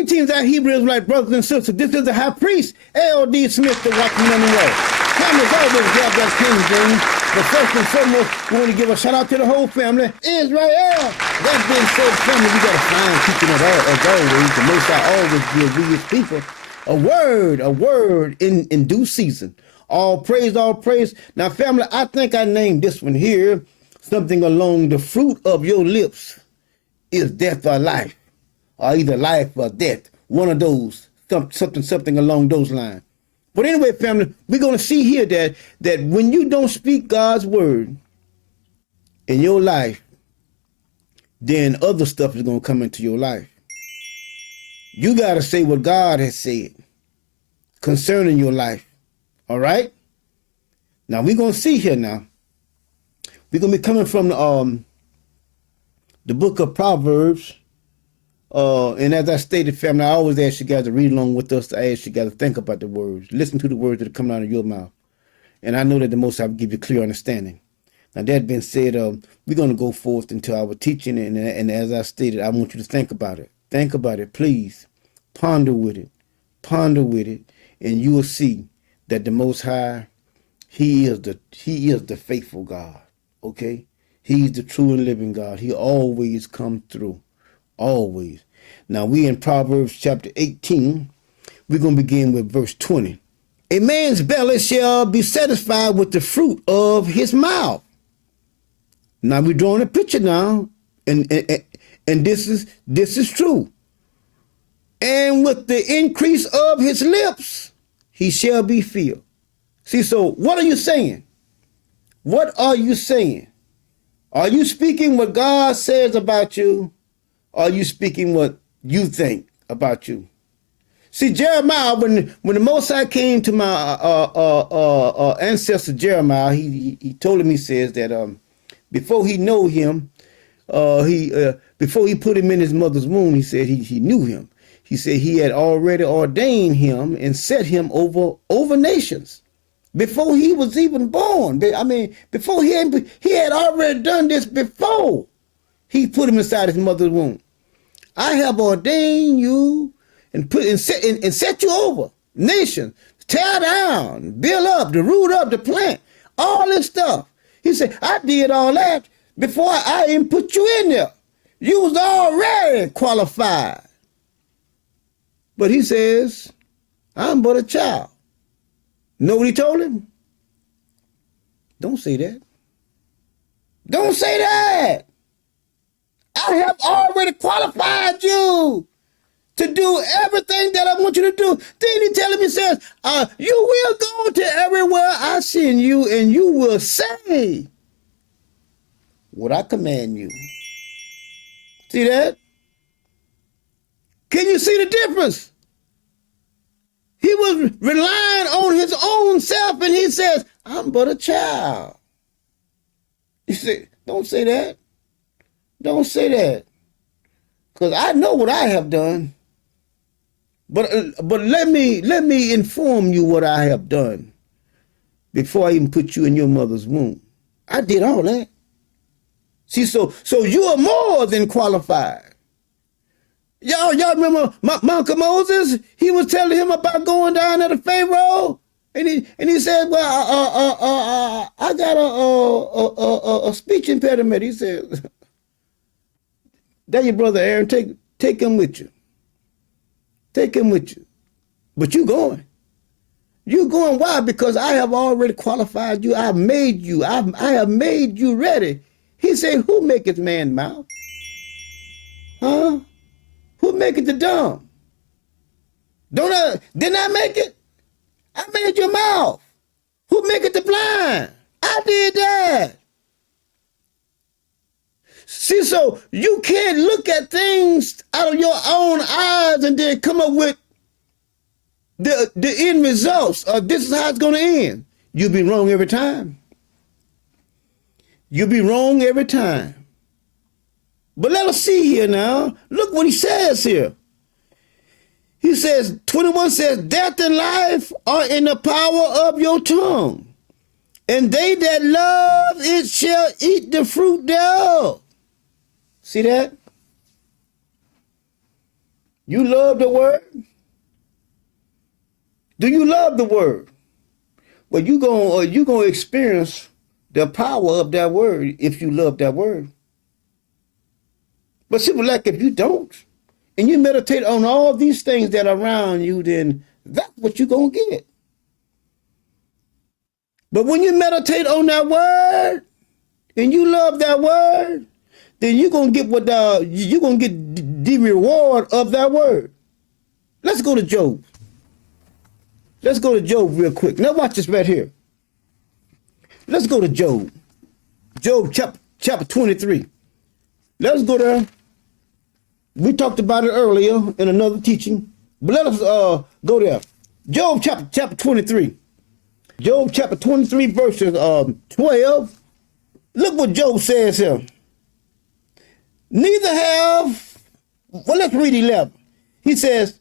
Greetings, our Hebrew Israelite brothers and sisters. This is the high priest, L.D. Smith, the Watchman on the wall. Time is always glad that King James. But first and foremost, we want to give a shout out to the whole family, Israel. That being said, family, we got to find keeping it all, as always. The Most High always gives we his people a word in due season. All praise, all praise. Now, family, I think I named this one here something along the fruit of your lips is death or life, or either life or death. One of those, something along those lines. But anyway, family, we're going to see here that when you don't speak God's word in your life, then other stuff is going to come into your life. You got to say what God has said concerning your life. All right? Now, we're going to see here now. We're going to be coming from the book of Proverbs. And as I stated, family, I always ask you guys to read along with us. I ask you guys to think about the words. Listen to the words that are coming out of your mouth. And I know that the Most High will give you clear understanding. Now, that being said, we're going to go forth into our teaching. And as I stated, I want you to think about it. Think about it, please. Ponder with it. Ponder with it. And you will see that the Most High, He is the faithful God. Okay? He's the true and living God. He always comes through. Always. Now, we in Proverbs chapter 18. We're going to begin with verse 20. A man's belly shall be satisfied with the fruit of his mouth. Now, we're drawing a picture now. And this is true. And with the increase of his lips, he shall be filled. See, so what are you saying? What are you saying? Are you speaking what God says about you? Or are you speaking what you think about you? See, Jeremiah, when the Most High came to my ancestor Jeremiah, he told him, he says that before he know him, before he put him in his mother's womb, he said he knew him. He said he had already ordained him and set him over nations. Before he was even born. I mean, before he had already done this before he put him inside his mother's womb. I have ordained you and set you over nations, tear down, build up, to root up, to plant, all this stuff. He said, I did all that before I even put you in there. You was already qualified. But he says, I'm but a child. Know what he told him? Don't say that. Don't say that. I have already qualified you to do everything that I want you to do. Then he telling me, says, you will go to everywhere I send you, and you will say what I command you. See that? Can you see the difference? He was relying on his own self, and he says, I'm but a child. You say, don't say that. Don't say that. Because I know what I have done. But let me inform you what I have done before I even put you in your mother's womb. I did all that. See, so you are more than qualified. Y'all remember my Uncle Moses? He was telling him about going down to the Pharaoh, and he said, "Well, I got a speech impediment." He said, "That your brother Aaron, take him with you. Take him with you. But you going? You going? Why? Because I have already qualified you. I've made you. I have made you ready." He said, "Who maketh man mouth? Huh? Who maketh the dumb? Didn't I make it? I made your mouth. Who maketh the blind? I did that." See, so you can't look at things out of your own eyes and then come up with the end results. This is how it's going to end. You'll be wrong every time. You'll be wrong every time. But let us see here now. Look what he says here. He says, 21 says, death and life are in the power of your tongue, and they that love it shall eat the fruit thereof. See that? You love the word? Do you love the word? Well, you gonna experience the power of that word if you love that word. But simple like if you don't, and you meditate on all these things that are around you, then that's what you're gonna get. But when you meditate on that word and you love that word, then you're gonna get you're gonna get the reward of that word. Let's go to Job. Let's go to Job real quick. Now watch this right here. Let's go to Job. Job chapter 23. Let's go there. We talked about it earlier in another teaching, but let us go there. Job chapter 23. Job chapter 23 verses 12. Look what Job says here. Let's read 11. He says,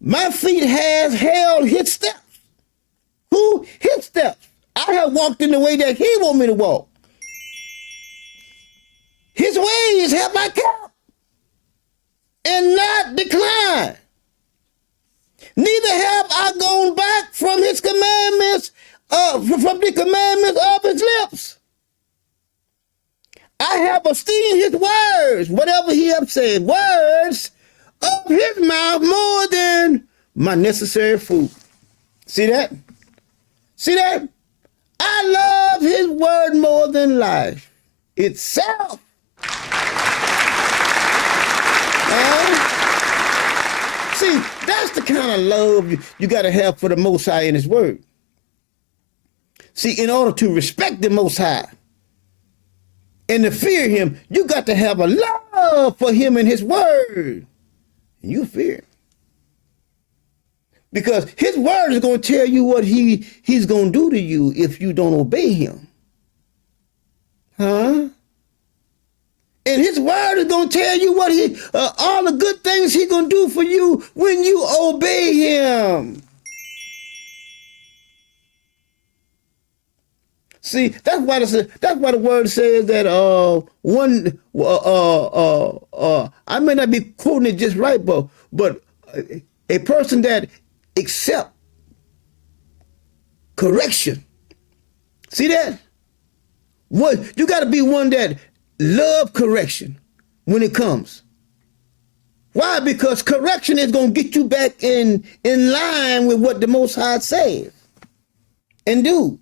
my feet has held his steps. Who? His steps. I have walked in the way that he want me to walk. His ways have I kept and not declined. Neither have I gone back from his commandments, from the commandments of his lips. I have esteemed his words, whatever he have said, words of his mouth more than my necessary food. See that? See that? I love his word more than life itself. See, that's the kind of love you got to have for the Most High in his word. See, in order to respect the Most High and to fear him, you got to have a love for him and his word. And you fear him. Because his word is going to tell you what he's going to do to you if you don't obey him. Huh? And his word is going to tell you what all the good things he's going to do for you when you obey him. See, that's why the word says that I may not be quoting it just right, but a person that accept correction. See that? What you got to be one that love correction when it comes. Why? Because correction is going to get you back in line with what the Most High says and do.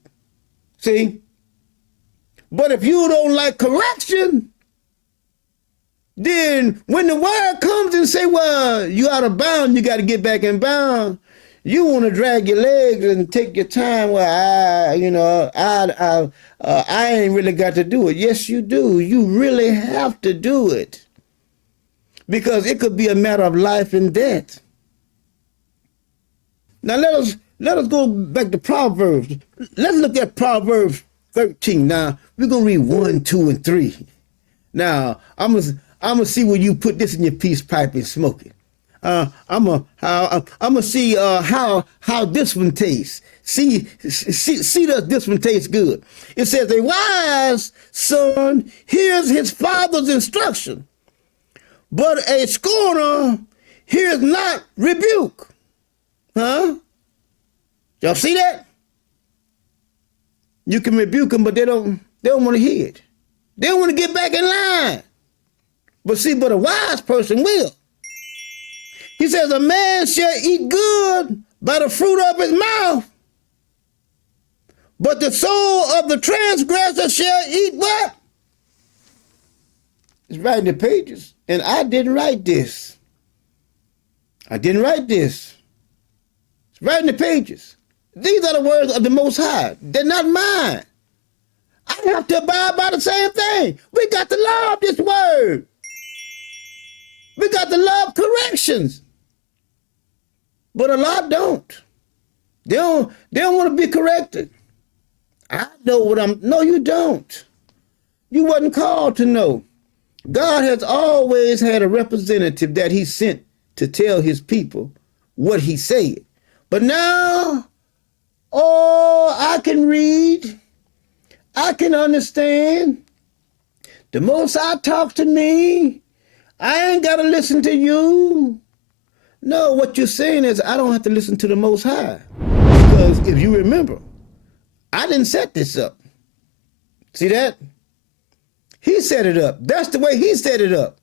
See? But if you don't like correction, then when the word comes and say, well, you out of bounds, you got to get back in bounds, you want to drag your legs and take your time. Well, I ain't really got to do it. Yes, you do. You really have to do it. Because it could be a matter of life and death. Now let us go back to Proverbs. Let's look at Proverbs 13. Now we're gonna read 1, 2, and 3. Now I'm gonna see where you put this in your peace pipe and smoke it. I'm gonna see how this one tastes. See does this one taste good? It says a wise son hears his father's instruction, but a scorner hears not rebuke. Huh? Y'all see that? You can rebuke them, but they don't want to hear it. They don't want to get back in line. But a wise person will. He says, a man shall eat good by the fruit of his mouth, but the soul of the transgressor shall eat what? It's right in the pages. And I didn't write this. I didn't write this. It's right in the pages. These are the words of the Most High. They're not mine. I have to abide by the same thing. We got to love this word. We got to love corrections. But a lot don't. They don't want to be corrected. I know what no, you don't. You wasn't called to know. God has always had a representative that he sent to tell his people what he said. But now, I can read. I can understand. The Most High talks to me. I ain't got to listen to you. No, what you're saying is I don't have to listen to the Most High. Because if you remember, I didn't set this up. See that? He set it up. That's the way he set it up.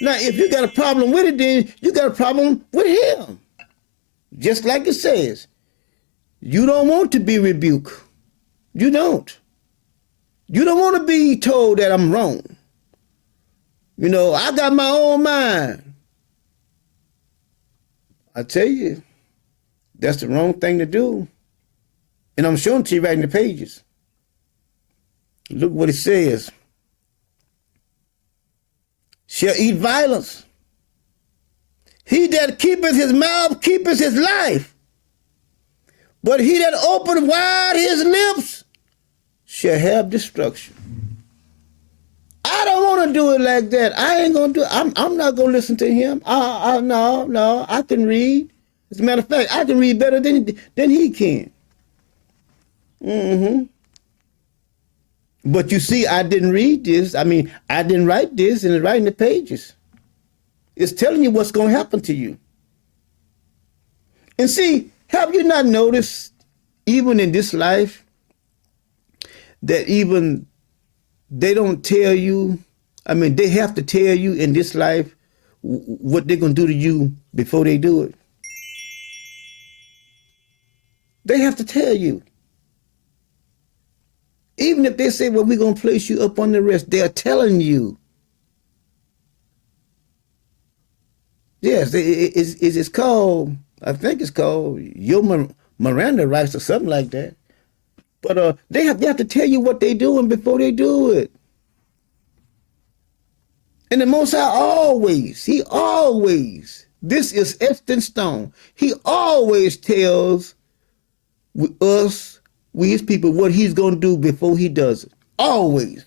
Now, if you got a problem with it, then you got a problem with him. Just like it says, you don't want to be rebuked. You don't. You don't want to be told that I'm wrong. You know, I got my own mind. I tell you, that's the wrong thing to do. And I'm showing to you right in the pages. Look what it says. Shall eat violence. He that keepeth his mouth keepeth his life. But he that openeth wide his lips shall have destruction. I don't want to do it like that. I ain't going to do it. I'm not going to listen to him. No, I can read. As a matter of fact, I can read better than he can. But you see, I didn't read this. I mean, I didn't write this, and it's right in the pages. It's telling you what's going to happen to you. And see, have you not noticed, even in this life, that even they don't tell you, I mean, they have to tell you in this life what they're going to do to you before they do it. They have to tell you. Even if they say, well, we're going to place you up on the rest, they're telling you. Yes, it's called, I think it's called your Miranda rights or something like that. But they have to tell you what they're doing before they do it. And the Most High he always, this is etched in stone. He always tells us, we his people, what he's going to do before he does it. Always.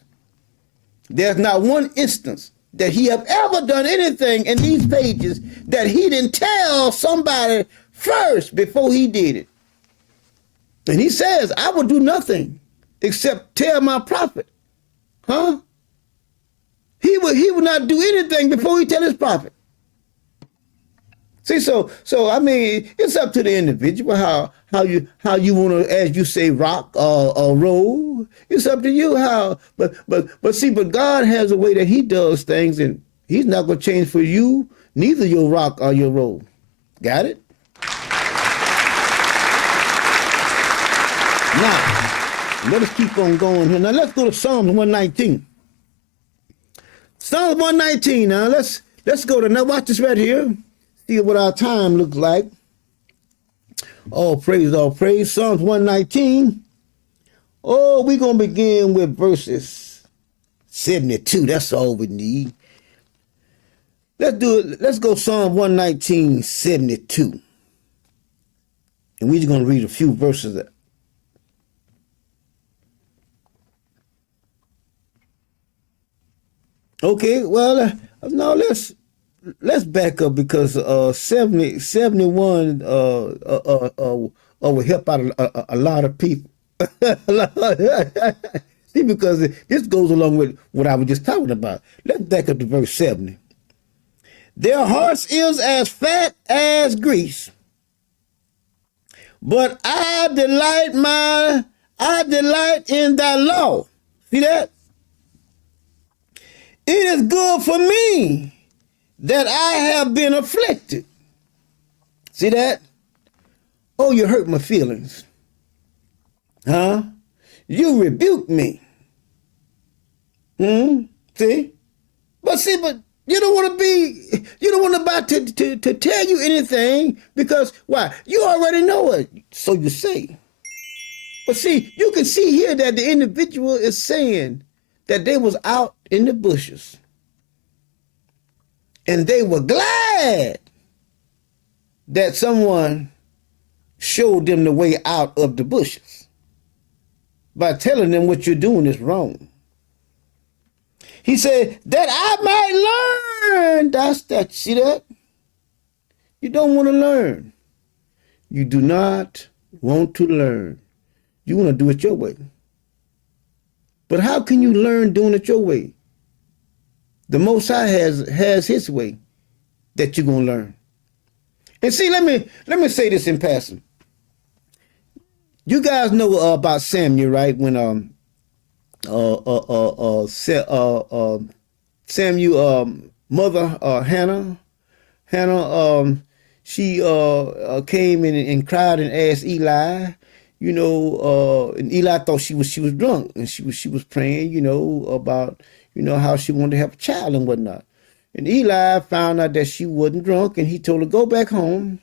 There's not one instance that he have ever done anything in these pages that he didn't tell somebody first before he did it. And he says, I will do nothing except tell my prophet. Huh? He will not do anything before he tell his prophet. See, so I mean, it's up to the individual how you want to, as you say, rock or roll. It's up to you how. But God has a way that he does things, and he's not going to change for you, neither your rock or your roll. Got it? Now, let us keep on going here. Now let's go to Psalms 119. Psalms 119. Now let's go to, now watch this right here. See what our time looks like. All praise, all praise. Psalms 119. Oh, we're going to begin with verses 72. That's all we need. Let's do it. Let's go Psalm 119, 72. And we're just going to read a few verses of it. Okay, well, now let's back up because 71 will help out a lot of people. See, because this goes along with what I was just talking about. Let's back up to verse 70. Their hearts is as fat as grease, but I delight in thy law. See that? It is good for me that I have been afflicted. See that? Oh, you hurt my feelings. Huh? You rebuked me. See? But you don't want to tell you anything because why? You already know it. So you say. But see, you can see here that the individual is saying that they was out in the bushes. And they were glad that someone showed them the way out of the bushes by telling them what you're doing is wrong. He said, that I might learn. That's that. See that? You don't want to learn. You do not want to learn. You want to do it your way. But how can you learn doing it your way? The Most High has his way that you're going to learn. And see, let me say this in passing. You guys know about Samuel, right? When Samuel mother Hannah she came in and cried and asked Eli, and Eli thought she was drunk, and she was praying, about how she wanted to have a child and whatnot. And Eli found out that she wasn't drunk, and he told her, go back home.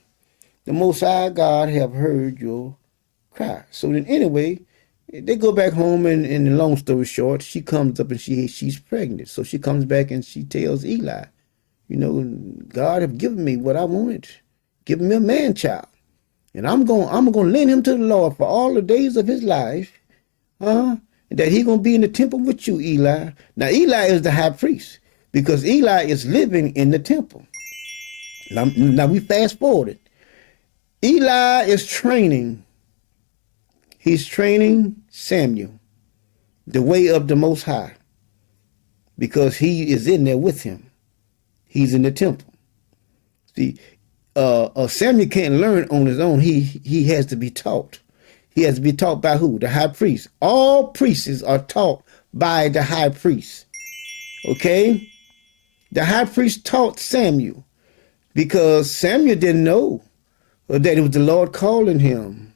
The Most High God have heard your cry. So then anyway, they go back home, and the long story short, she comes up and she's pregnant. So she comes back and she tells Eli, God have given me what I wanted, given me a man child. And I'm gonna lend him to the Lord for all the days of his life. That he gonna be in the temple with you, Eli. Now Eli is the high priest because Eli is living in the temple. Now we fast forwarded. Eli is training. He's training Samuel the way of the Most High because he is in there with him. He's in the temple. See, Samuel can't learn on his own. He has to be taught. He has to be taught by who? The high priest. All priests are taught by the high priest. Okay? The high priest taught Samuel because Samuel didn't know that it was the Lord calling him.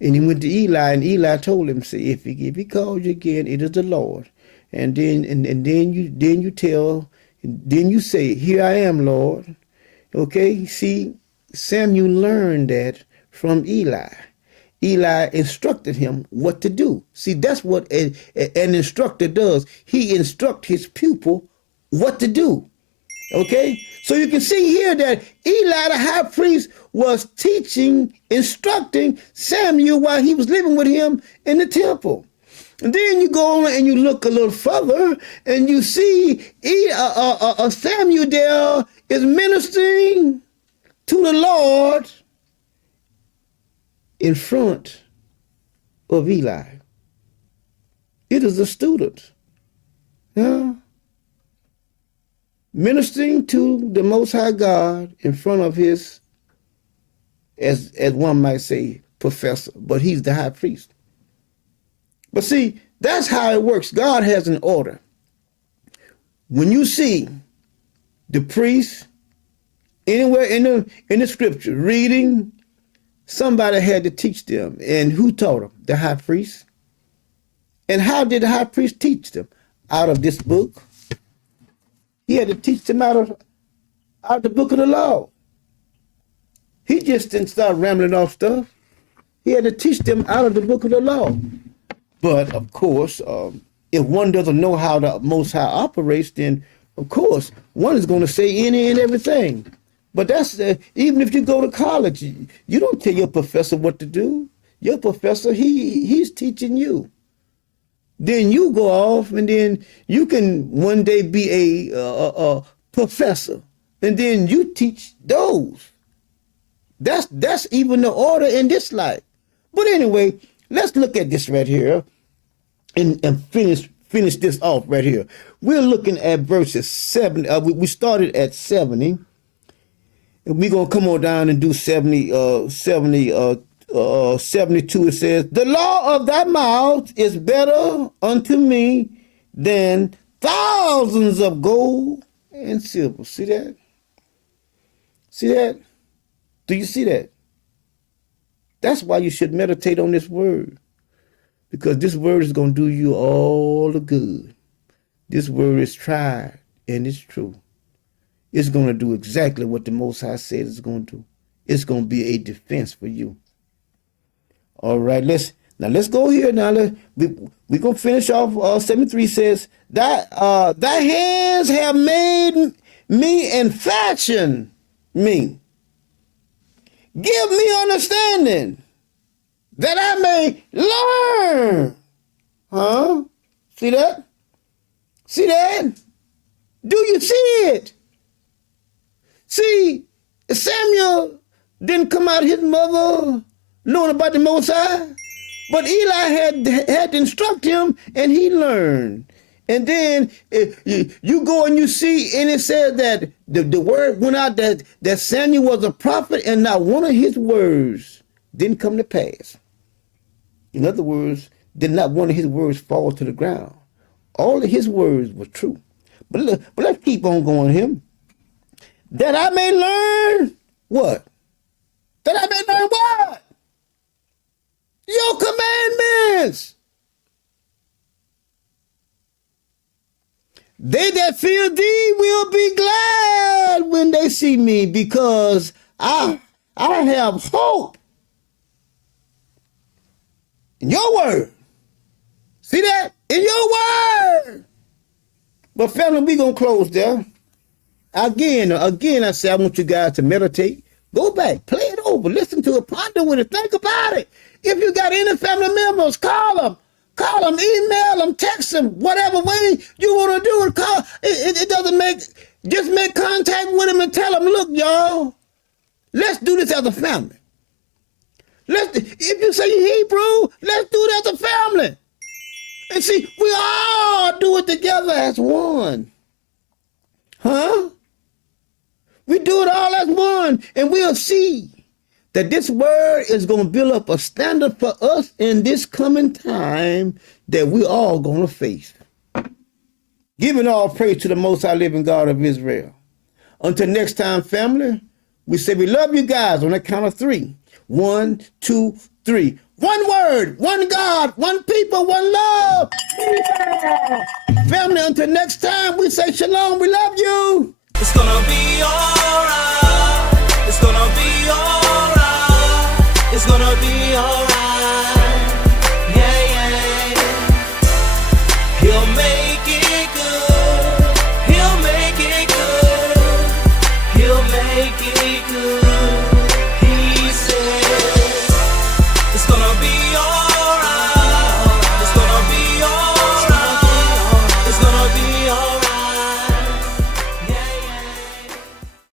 And he went to Eli, and Eli told him, say, if he calls you again, it is the Lord. And then you say, here I am, Lord. Okay? See, Samuel learned that from Eli. Eli instructed him what to do. See, that's what an instructor does. He instructs his pupil what to do. Okay? So you can see here that Eli, the high priest, was instructing Samuel while he was living with him in the temple. And then you go on and you look a little further and you see Samuel there is ministering to the Lord in front of Eli. It is a student. Yeah. Ministering to the Most High God in front of his, as one might say, professor, but he's the high priest. But see, that's how it works. God has an order. When you see the priest anywhere in the scripture reading, somebody had to teach them. And who taught them? The high priest. And how did the high priest teach them? Out of this book. He had to teach them out of the book of the law. He just didn't start rambling off stuff. He had to teach them out of the book of the law. But of course, if one doesn't know how the Most High operates, then of course one is going to say any and everything. But that's even if you go to college, you don't tell your professor what to do. Your professor, he's teaching you. Then you go off, and then you can one day be a professor, and then you teach those. That's even the order in this life. But anyway, let's look at this right here, and finish this off right here. We're looking at verses 70. We started at 70. And we're gonna come on down and do 72. It says, the law of thy mouth is better unto me than thousands of gold and silver. See that? See that? Do you see that? That's why you should meditate on this word, because this word is going to do you all the good. This word is tried and it's true. It's going to do exactly what the Most High said it's going to do. It's going to be a defense for you. All right, let's go here now. We're going to finish off. 73 says, thy hands have made me and fashioned me. Give me understanding that I may learn. Huh? See that? See that? Do you see it? See, Samuel didn't come out of his mother knowing about the Most High, but Eli had to instruct him, and he learned. And then you go and you see, and it says that the word went out that Samuel was a prophet, and not one of his words didn't come to pass. In other words, did not one of his words fall to the ground. All of his words were true. But let's keep on going here. That I may learn what? That I may learn what? Your commandments. They that fear thee will be glad when they see me, because I have hope in your word. See that? In your word. But family, we gonna close there. Again, I say I want you guys to meditate. Go back, play it over, listen to it, ponder with it, think about it. If you got any family members, call them, email them, text them, whatever way you want to do it. Call. It doesn't make. Just make contact with them and tell them, look, y'all, let's do this as a family. If you say Hebrew, let's do it as a family. And see, we all do it together as one. Huh? We do it all as one, and we'll see that this word is going to build up a standard for us in this coming time that we all going to face. Giving all praise to the Most High living God of Israel. Until next time, family, we say we love you guys on the count of 3. 1, 2, 3. One word, one God, one people, one love. Family, until next time, we say shalom, we love you.